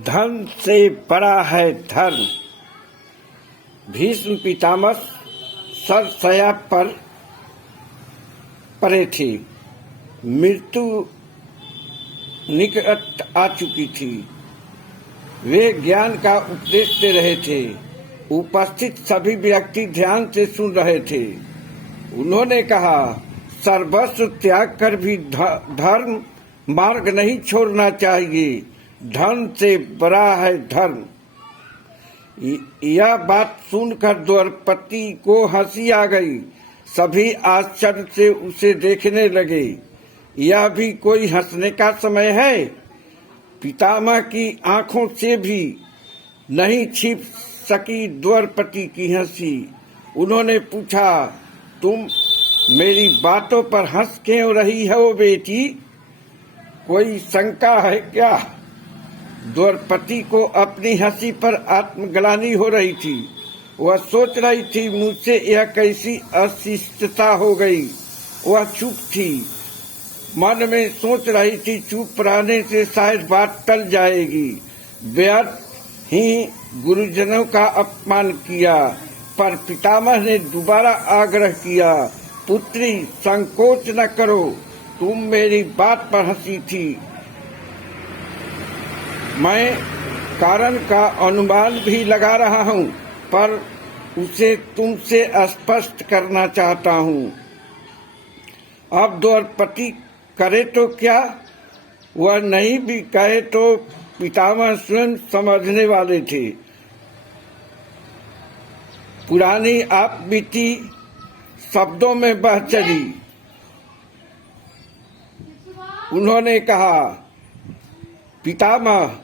धन से बड़ा है धर्म। भीष्म पितामह सरसया पर पड़े थे। मृत्यु निकट आ चुकी थी। वे ज्ञान का उपदेश दे रहे थे। उपस्थित सभी व्यक्ति ध्यान से सुन रहे थे। उन्होंने कहा, सर्वस्व त्याग कर भी धर्म मार्ग नहीं छोड़ना चाहिए। धन से बड़ा है धर्म। यह बात सुनकर द्रौपदी को हंसी आ गई। सभी आश्चर्य से उसे देखने लगे। यह भी कोई हंसने का समय है? पितामह की आंखों से भी नहीं छिप सकी द्रौपदी की हंसी। उन्होंने पूछा, तुम मेरी बातों पर हंस क्यों रही हो बेटी? कोई शंका है क्या? द्रौपदी को अपनी हंसी पर आत्मग्लानि हो रही थी। वह सोच रही थी, मुझसे यह कैसी अशिष्टता हो गई। वह चुप थी। मन में सोच रही थी, चुप रहने से शायद बात टल जाएगी। व्यर्थ ही गुरुजनों का अपमान किया। पर पितामह ने दोबारा आग्रह किया, पुत्री संकोच न करो। तुम मेरी बात पर हंसी थी। मैं कारण का अनुमान भी लगा रहा हूँ, पर उसे तुमसे स्पष्ट करना चाहता हूँ। अब द्रौपदी करे तो क्या, वह नहीं भी कहे तो पितामह स्वयं समझने वाले थे। पुरानी आप बीती शब्दों में बह चली। उन्होंने कहा, पितामह,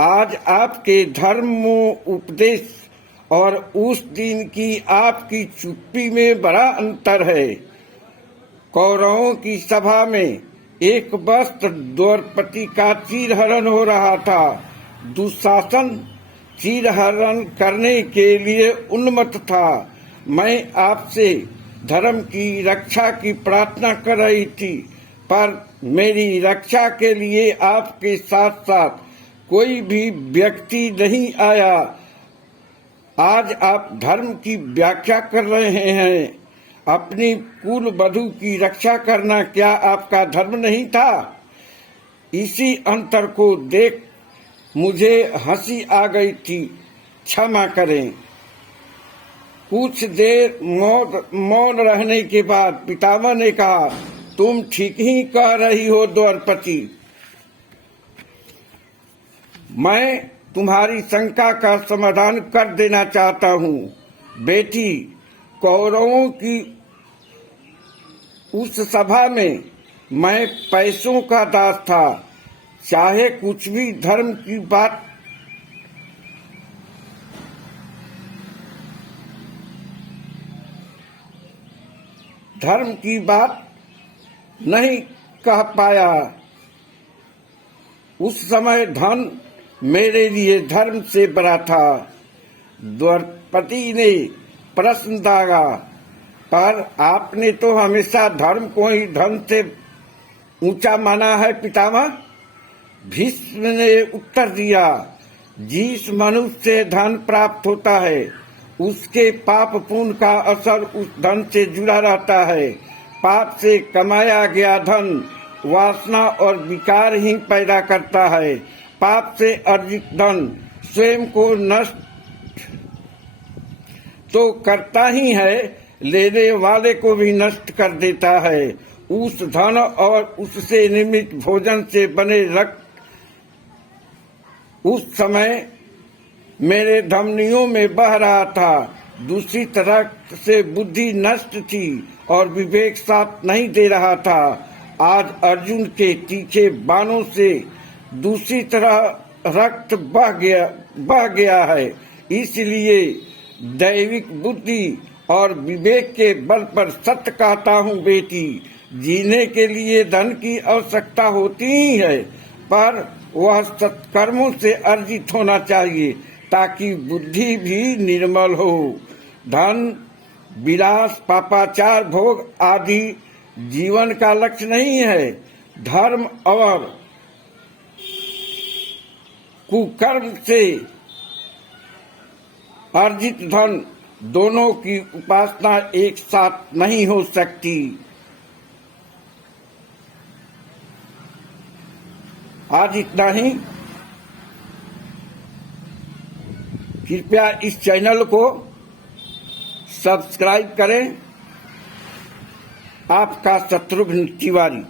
आज आपके धर्म उपदेश और उस दिन की आपकी चुप्पी में बड़ा अंतर है। कौरवों की सभा में एक वक्त द्रौपदी का चीरहरण हो रहा था। दुशासन चीरहरण करने के लिए उन्मत्त था। मैं आपसे धर्म की रक्षा की प्रार्थना कर रही थी, पर मेरी रक्षा के लिए आपके साथ साथ कोई भी व्यक्ति नहीं आया। आज आप धर्म की व्याख्या कर रहे हैं। अपनी कुल वधू की रक्षा करना क्या आपका धर्म नहीं था? इसी अंतर को देख मुझे हंसी आ गई थी। क्षमा करें। कुछ देर मौन रहने के बाद पितामह ने कहा, तुम ठीक ही कह रही हो द्रौपदी। मैं तुम्हारी शंका का समाधान कर देना चाहता हूँ। बेटी, कौरवों की उस सभा में मैं पैसों का दास था। चाहे कुछ भी धर्म की बात नहीं कह पाया। उस समय धन मेरे लिए धर्म से बड़ा था। द्रौपदी ने प्रश्न दागा, पर आपने तो हमेशा धर्म को ही धन से ऊंचा माना है पितामह। भीष्म ने उत्तर दिया, जिस मनुष्य से धन प्राप्त होता है, उसके पाप पुण्य का असर उस धन से जुड़ा रहता है। पाप से कमाया गया धन वासना और विकार ही पैदा करता है। पाप से अर्जित धन स्वयं को नष्ट तो करता ही है, लेने वाले को भी नष्ट कर देता है। उस धन और उससे निर्मित भोजन से बने रक्त उस समय मेरे धमनियों में बह रहा था। दूसरी तरह से बुद्धि नष्ट थी और विवेक साथ नहीं दे रहा था। आज अर्जुन के तीखे बाणों से दूसरी तरह रक्त बह गया है। इसलिए दैविक बुद्धि और विवेक के बल पर सत्य कहता हूँ बेटी। जीने के लिए धन की आवश्यकता होती ही है, पर वह सत्कर्मों से अर्जित होना चाहिए ताकि बुद्धि भी निर्मल हो। धन, विलास, पापाचार, भोग आदि जीवन का लक्ष्य नहीं है। धर्म और कुकर्म से अर्जित धन दोनों की उपासना एक साथ नहीं हो सकती। आज इतना ही। कृपया इस चैनल को सब्सक्राइब करें। आपका शत्रुघ्न तिवारी।